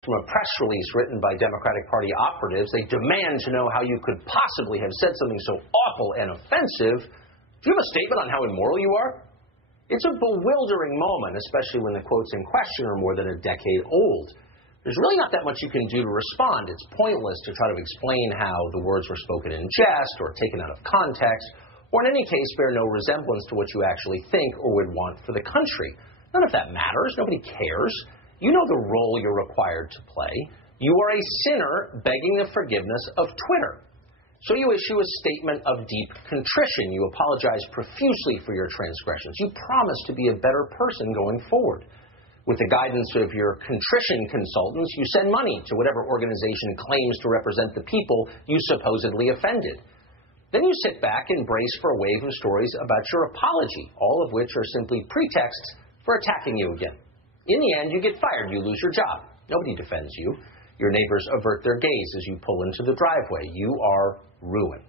From a press release written by Democratic Party operatives, they demand to know how you could possibly have said something so awful and offensive. Do you have a statement on how immoral you are? It's a bewildering moment, especially when the quotes in question are more than a decade old. There's really not that much you can do to respond. It's pointless to try to explain how the words were spoken in jest or taken out of context, or in any case bear no resemblance to what you actually think or would want for the country. None of that matters. Nobody cares. You know the role you're required to play. You are a sinner begging the forgiveness of Twitter. So you issue a statement of deep contrition. You apologize profusely for your transgressions. You promise to be a better person going forward. With the guidance of your contrition consultants, you send money to whatever organization claims to represent the people you supposedly offended. Then you sit back and brace for a wave of stories about your apology, all of which are simply pretexts for attacking you again. In the end, you get fired. You lose your job. Nobody defends you. Your neighbors avert their gaze as you pull into the driveway. You are ruined.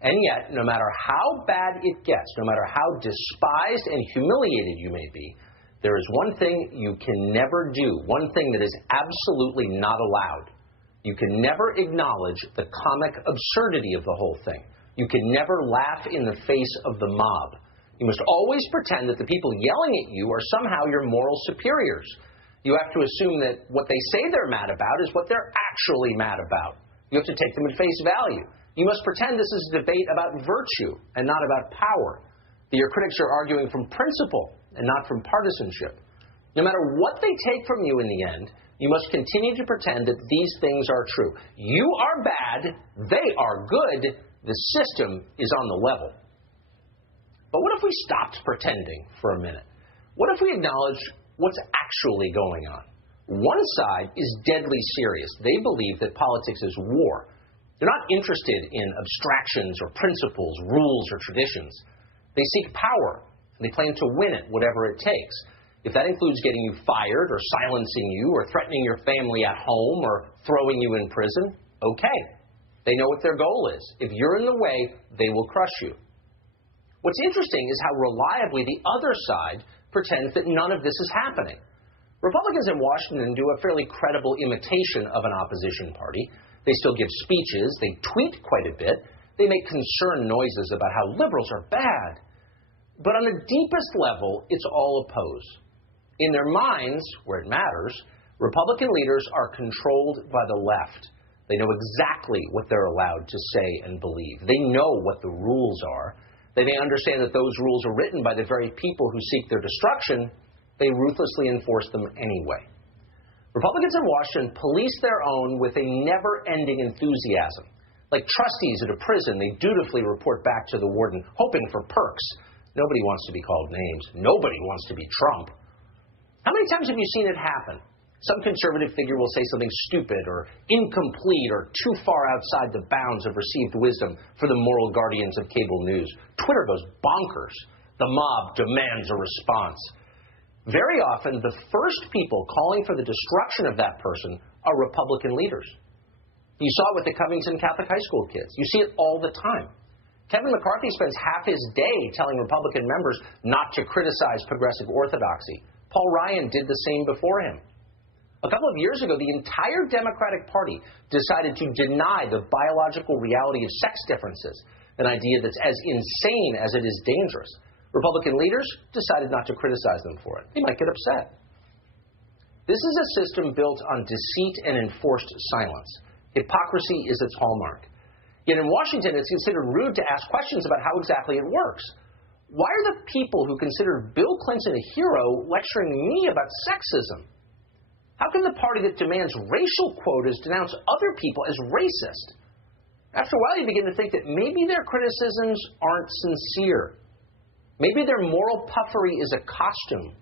And yet, no matter how bad it gets, no matter how despised and humiliated you may be, there is one thing you can never do, one thing that is absolutely not allowed. You can never acknowledge the comic absurdity of the whole thing. You can never laugh in the face of the mob. You must always pretend that the people yelling at you are somehow your moral superiors. You have to assume that what they say they're mad about is what they're actually mad about. You have to take them at face value. You must pretend this is a debate about virtue and not about power. That your critics are arguing from principle and not from partisanship. No matter what they take from you in the end, you must continue to pretend that these things are true. You are bad. They are good. The system is on the level. But what if we stopped pretending for a minute? What if we acknowledged what's actually going on? One side is deadly serious. They believe that politics is war. They're not interested in abstractions or principles, rules or traditions. They seek power, and they plan to win it, whatever it takes. If that includes getting you fired or silencing you or threatening your family at home or throwing you in prison, okay. They know what their goal is. If you're in the way, they will crush you. What's interesting is how reliably the other side pretends that none of this is happening. Republicans in Washington do a fairly credible imitation of an opposition party. They still give speeches. They tweet quite a bit. They make concerned noises about how liberals are bad. But on the deepest level, it's all a pose. In their minds, where it matters, Republican leaders are controlled by the left. They know exactly what they're allowed to say and believe. They know what the rules are. They may understand that those rules are written by the very people who seek their destruction. They ruthlessly enforce them anyway. Republicans in Washington police their own with a never-ending enthusiasm. Like trustees at a prison, they dutifully report back to the warden, hoping for perks. Nobody wants to be called names. Nobody wants to be Trump. How many times have you seen it happen? Some conservative figure will say something stupid or incomplete or too far outside the bounds of received wisdom for the moral guardians of cable news. Twitter goes bonkers. The mob demands a response. Very often, the first people calling for the destruction of that person are Republican leaders. You saw it with the Covington Catholic High School kids. You see it all the time. Kevin McCarthy spends half his day telling Republican members not to criticize progressive orthodoxy. Paul Ryan did the same before him. A couple of years ago, the entire Democratic Party decided to deny the biological reality of sex differences, an idea that's as insane as it is dangerous. Republican leaders decided not to criticize them for it. They might get upset. This is a system built on deceit and enforced silence. Hypocrisy is its hallmark. Yet in Washington, it's considered rude to ask questions about how exactly it works. Why are the people who consider Bill Clinton a hero lecturing me about sexism? How can the party that demands racial quotas denounce other people as racist? After a while, you begin to think that maybe their criticisms aren't sincere. Maybe their moral puffery is a costume.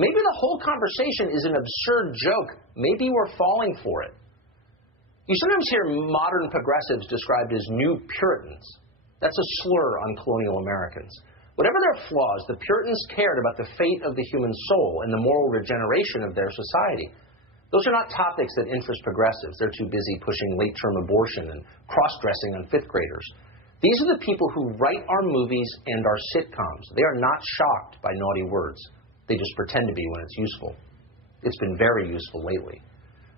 Maybe the whole conversation is an absurd joke. Maybe we're falling for it. You sometimes hear modern progressives described as new Puritans. That's a slur on colonial Americans. Whatever their flaws, the Puritans cared about the fate of the human soul and the moral regeneration of their society. Those are not topics that interest progressives. They're too busy pushing late-term abortion and cross-dressing on fifth graders. These are the people who write our movies and our sitcoms. They are not shocked by naughty words. They just pretend to be when it's useful. It's been very useful lately.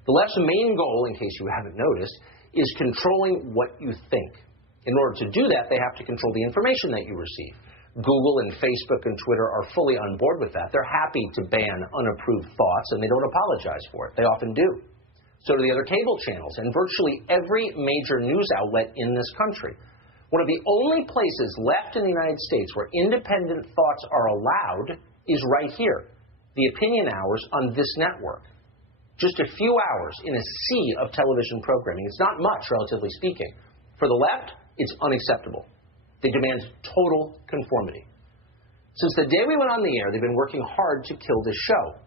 The left's main goal, in case you haven't noticed, is controlling what you think. In order to do that, they have to control the information that you receive. Google and Facebook and Twitter are fully on board with that. They're happy to ban unapproved thoughts, and they don't apologize for it. They often do. So do the other cable channels and virtually every major news outlet in this country. One of the only places left in the United States where independent thoughts are allowed is right here, the opinion hours on this network. Just a few hours in a sea of television programming. It's not much, relatively speaking. For the left, it's unacceptable. They demand total conformity. Since the day we went on the air, they've been working hard to kill this show.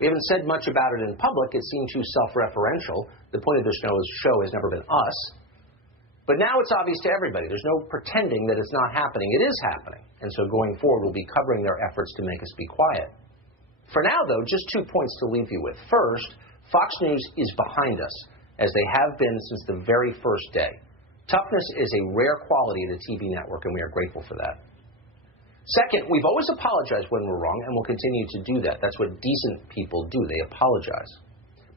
We haven't said much about it in public. It seemed too self-referential. The point of this show has never been us. But now it's obvious to everybody. There's no pretending that it's not happening. It is happening. And so going forward, we'll be covering their efforts to make us be quiet. For now, though, just 2 points to leave you with. First, Fox News is behind us, as they have been since the very first day. Toughness is a rare quality at a TV network, and we are grateful for that. Second, we've always apologized when we're wrong, and we'll continue to do that. That's what decent people do. They apologize.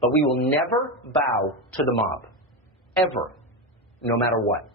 But we will never bow to the mob. Ever. No matter what.